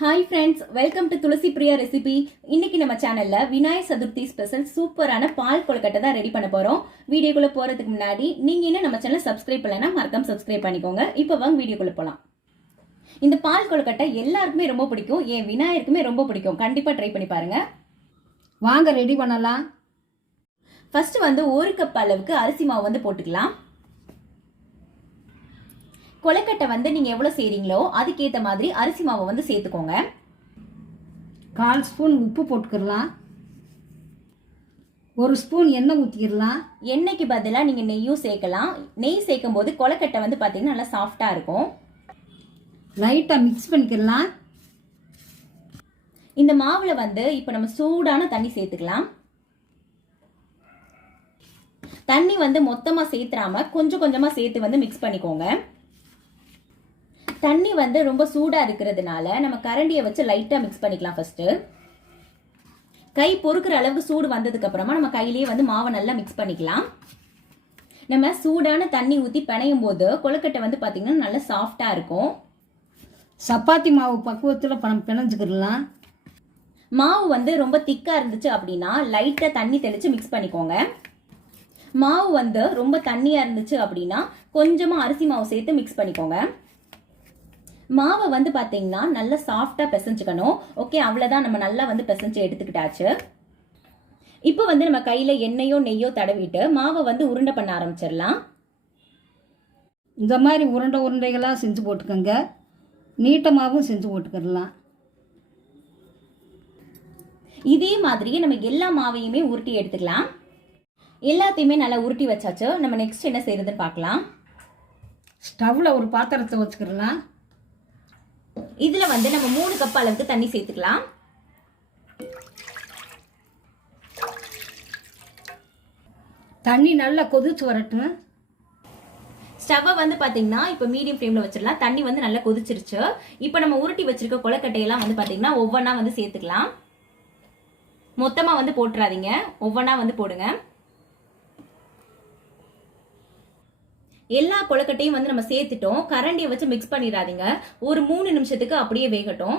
Hi friends welcome to Tulasi Priya recipe இன்னைக்கு நம்ம சேனல்ல விநாயகர் சதுர்த்தி ஸ்பெஷல் சூப்பரான பால் கொழுக்கட்டை தான் ரெடி பண்ண போறோம். வீடியோக்குள்ள போறதுக்கு முன்னாடி நீங்க இன்னும் நம்ம சேனல் சப்ஸ்கிரைப் பண்ணலைன்னா மறக்காம சப்ஸ்கிரைப் பண்ணிக்கோங்க. இப்போ வாங்க வீடியோக்குள்ள போலாம். இந்த பால் கொழுக்கட்டை எல்லாருக்குமே ரொம்ப பிடிக்கும். என் விநாயகருக்குமே ரொம்ப பிடிக்கும். கண்டிப்பா ட்ரை பண்ணி பாருங்க. வாங்க ரெடி பண்ணலாம். ஃபர்ஸ்ட் வந்து ஒரு கப் அளவுக்கு அரிசி மாவு வந்து போட்டுக்கலாம். கொழுக்கட்டை வந்து நீங்க எவ்வளவு செய்றீங்களோ அதுக்கேத்த மாதிரி அரிசி மாவை வந்து சேர்த்துக்கோங்க. கால் ஸ்பூன் உப்பு போட்டுக்கிடலாம் ஒரு ஸ்பூன் எண்ணெய் ஊற்றிக்கிடலாம் எண்ணெய்க்கு பதிலாக நீங்கள் நெய்யும் சேர்க்கலாம். நெய் சேர்க்கும் போது கொலக்கட்டை வந்து பார்த்தீங்கன்னா நல்லா சாஃப்டாக இருக்கும். லைட்டாக மிக்ஸ் பண்ணிக்கிடலாம் இந்த மாவில் வந்து இப்போ நம்ம சூடான தண்ணி சேர்த்துக்கலாம். தண்ணி வந்து மொத்தமாக சேர்த்துறாம கொஞ்சம் கொஞ்சமாக சேர்த்து வந்து மிக்ஸ் பண்ணிக்கோங்க. தண்ணி வந்து ரொம்ப சூடாக இருக்கிறதுனால நம்ம கரண்டியை வச்சு லைட்டாக மிக்ஸ் பண்ணிக்கலாம் ஃபர்ஸ்ட்டு கை பொறுக்கிற அளவுக்கு சூடு வந்ததுக்கு அப்புறமா நம்ம கையிலேயே வந்து மாவை நல்லா மிக்ஸ் பண்ணிக்கலாம். நம்ம சூடான தண்ணி ஊற்றி பிணையும் போது கொழுக்கட்டை வந்து பார்த்தீங்கன்னா நல்லா சாஃப்டாக இருக்கும். சப்பாத்தி மாவு பக்குவத்தில் பிணைஞ்சுக்கிடலாம். மாவு வந்து ரொம்ப திக்காக இருந்துச்சு அப்படின்னா லைட்டாக தண்ணி தெளித்து மிக்ஸ் பண்ணிக்கோங்க. மாவு வந்து ரொம்ப தண்ணியாக இருந்துச்சு அப்படின்னா கொஞ்சமாக அரிசி மாவு சேர்த்து மிக்ஸ் பண்ணிக்கோங்க. மாவை வந்து பார்த்தீங்கன்னா நல்லா சாஃப்டாக பிசைஞ்சுக்கணும். ஓகே அவ்வளோதான் நம்ம நல்லா வந்து பிசைஞ்சு எடுத்துக்கிட்டாச்சு. இப்போ வந்து நம்ம கையில் எண்ணெயோ நெய்யோ தடவிட்டு மாவை வந்து உருண்டை பண்ண ஆரம்பிச்சிடலாம். இந்த மாதிரி உருண்டை உருண்டைகளாக செஞ்சு போட்டுக்கோங்க. நீட்டமாகவும் செஞ்சு போட்டுக்கிடலாம். இதே மாதிரியே நம்ம எல்லா மாவையுமே உருட்டி எடுத்துக்கலாம். எல்லாத்தையுமே நல்லா உருட்டி வச்சாச்சு. நம்ம நெக்ஸ்ட் என்ன செய்யறதுன்னு பார்க்கலாம். ஸ்டவ்வில் ஒரு பாத்திரத்தை வச்சுக்கிடலாம். இதில் வந்து நம்ம மூணு கப் அளவுக்கு தண்ணி சேர்த்துக்கலாம். தண்ணி நல்லா கொதிச்சு வரட்டும். ஸ்டவ்வை வந்து பார்த்தீங்கன்னா இப்போ மீடியம் ஃப்ளேமில் வச்சிடலாம். தண்ணி வந்து நல்லா கொதிச்சிருச்சு. இப்போ நம்ம உருட்டி வச்சிருக்க கொலக்கட்டையெல்லாம் வந்து பார்த்தீங்கன்னா ஒவ்வொன்றா வந்து சேர்த்துக்கலாம். மொத்தமாக வந்து போட்டுறாதீங்க. ஒவ்வொன்றா வந்து போடுங்க. எல்லா கொழுக்கட்டையும் வந்து நம்ம சேர்த்துட்டோம். கரண்டியை வச்சு மிக்ஸ் பண்ணிடாதீங்க. ஒரு மூணு நிமிஷத்துக்கு அப்படியே வேகட்டும்.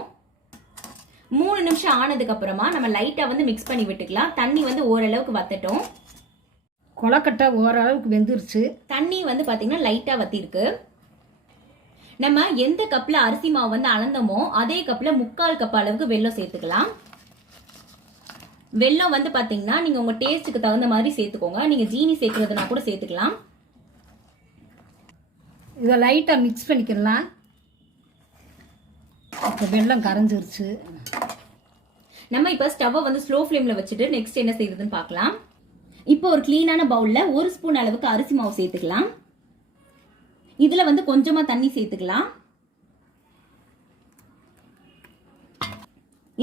மூணு நிமிஷம் ஆனதுக்கு அப்புறமா நம்ம லைட்டா வந்து மிக்ஸ் பண்ணி விட்டுக்கலாம். தண்ணி வந்து ஓரளவுக்கு வத்தட்டும். கொலக்கட்டை ஓரளவுக்கு வெந்துருச்சு. தண்ணி வந்து பாத்தீங்கன்னா லைட்டா வத்திருக்கு. நம்ம எந்த கப்ல அரிசி மாவு வந்து அளந்தோமோ அதே கப்ல முக்கால் கப் அளவுக்கு வெல்லம் சேர்த்துக்கலாம். வெல்லம் வந்து பாத்தீங்கன்னா நீங்க உங்க டேஸ்ட்டுக்கு தகுந்த மாதிரி சேர்த்துக்கோங்க. நீங்க ஜீனி சேர்க்கறதுனா கூட சேர்த்துக்கலாம். இதை லைட்டாக மிக்ஸ் பண்ணிக்கலாம். இப்போ வெள்ளம் கரைஞ்சிருச்சு. நம்ம இப்போ ஸ்டவ்வை வந்து ஸ்லோ ஃப்ளேமில் வச்சுட்டு நெக்ஸ்ட் என்ன செய்யறதுன்னு பார்க்கலாம். இப்போ ஒரு க்ளீனான பவுலில் ஒரு ஸ்பூன் அளவுக்கு அரிசி மாவு சேர்த்துக்கலாம். இதில் வந்து கொஞ்சமாக தண்ணி சேர்த்துக்கலாம்.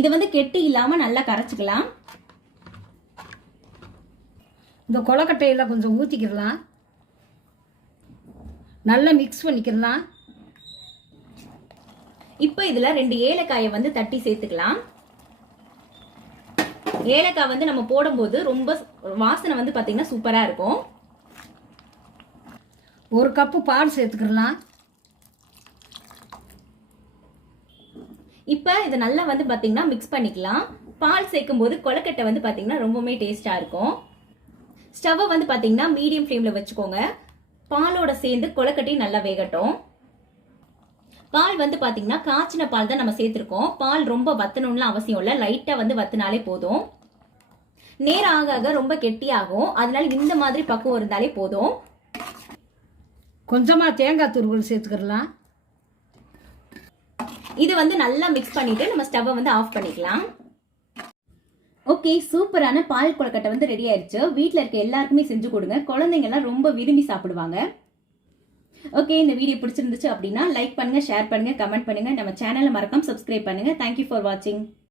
இதை வந்து கெட்டி இல்லாமல் நல்லா கரைச்சிக்கலாம். இந்த கொலக்கட்டையில் கொஞ்சம் ஊற்றிக்கிடலாம் நல்லா மிக்ஸ் பண்ணிக்கிடலாம் இப்போ இதில் ரெண்டு ஏலக்காயை வந்து தட்டி சேர்த்துக்கலாம். ஏலக்காய் வந்து நம்ம போடும்போது ரொம்ப வாசனை வந்து பார்த்தீங்கன்னா சூப்பராக இருக்கும். ஒரு கப்பு பால் சேர்த்துக்கலாம். இப்போ இதை நல்லா வந்து பார்த்தீங்கன்னா மிக்ஸ் பண்ணிக்கலாம். பால் சேர்க்கும் போது கொலக்கட்டை வந்து பார்த்தீங்கன்னா ரொம்பவுமே டேஸ்ட்டாக இருக்கும். ஸ்டவ்வை வந்து பார்த்தீங்கன்னா மீடியம் ஃப்ளேமில் வச்சுக்கோங்க. பாலோட சேர்ந்து கொலக்கட்டையும் நல்லா வேகட்டும். பால் வந்து பார்த்தீங்கன்னா காய்ச்சின பால் தான் நம்ம சேர்த்துருக்கோம். பால் ரொம்ப வத்தணும்னு அவசியம் இல்லை. லைட்டாக வந்து வத்தினாலே போதும். நேரம் ஆக ஆக ரொம்ப கெட்டியாகும். அதனால இந்த மாதிரி பக்குவம் இருந்தாலே போதும். கொஞ்சமாக தேங்காய் துருவல் சேர்த்துக்கிடலாம் இது வந்து நல்லா மிக்ஸ் பண்ணிட்டு நம்ம ஸ்டவ்வை வந்து ஆஃப் பண்ணிக்கலாம். ஓகே சூப்பரான பால் கொழுக்கட்டை வந்து ரெடி ஆயிடுச்சு. வீட்டில் இருக்க எல்லாருக்குமே செஞ்சு கொடுங்க. குழந்தைங்கெல்லாம் ரொம்ப விரும்பி சாப்பிடுவாங்க. ஓகே இந்த வீடியோ பிடிச்சிருந்துச்சு அப்படின்னா லைக் பண்ணுங்க ஷேர் பண்ணுங்க கமெண்ட் பண்ணுங்க. நம்ம சேனலை மறக்காம சப்ஸ்கிரைப் பண்ணுங்க. தேங்க்யூ ஃபார் வாட்சிங்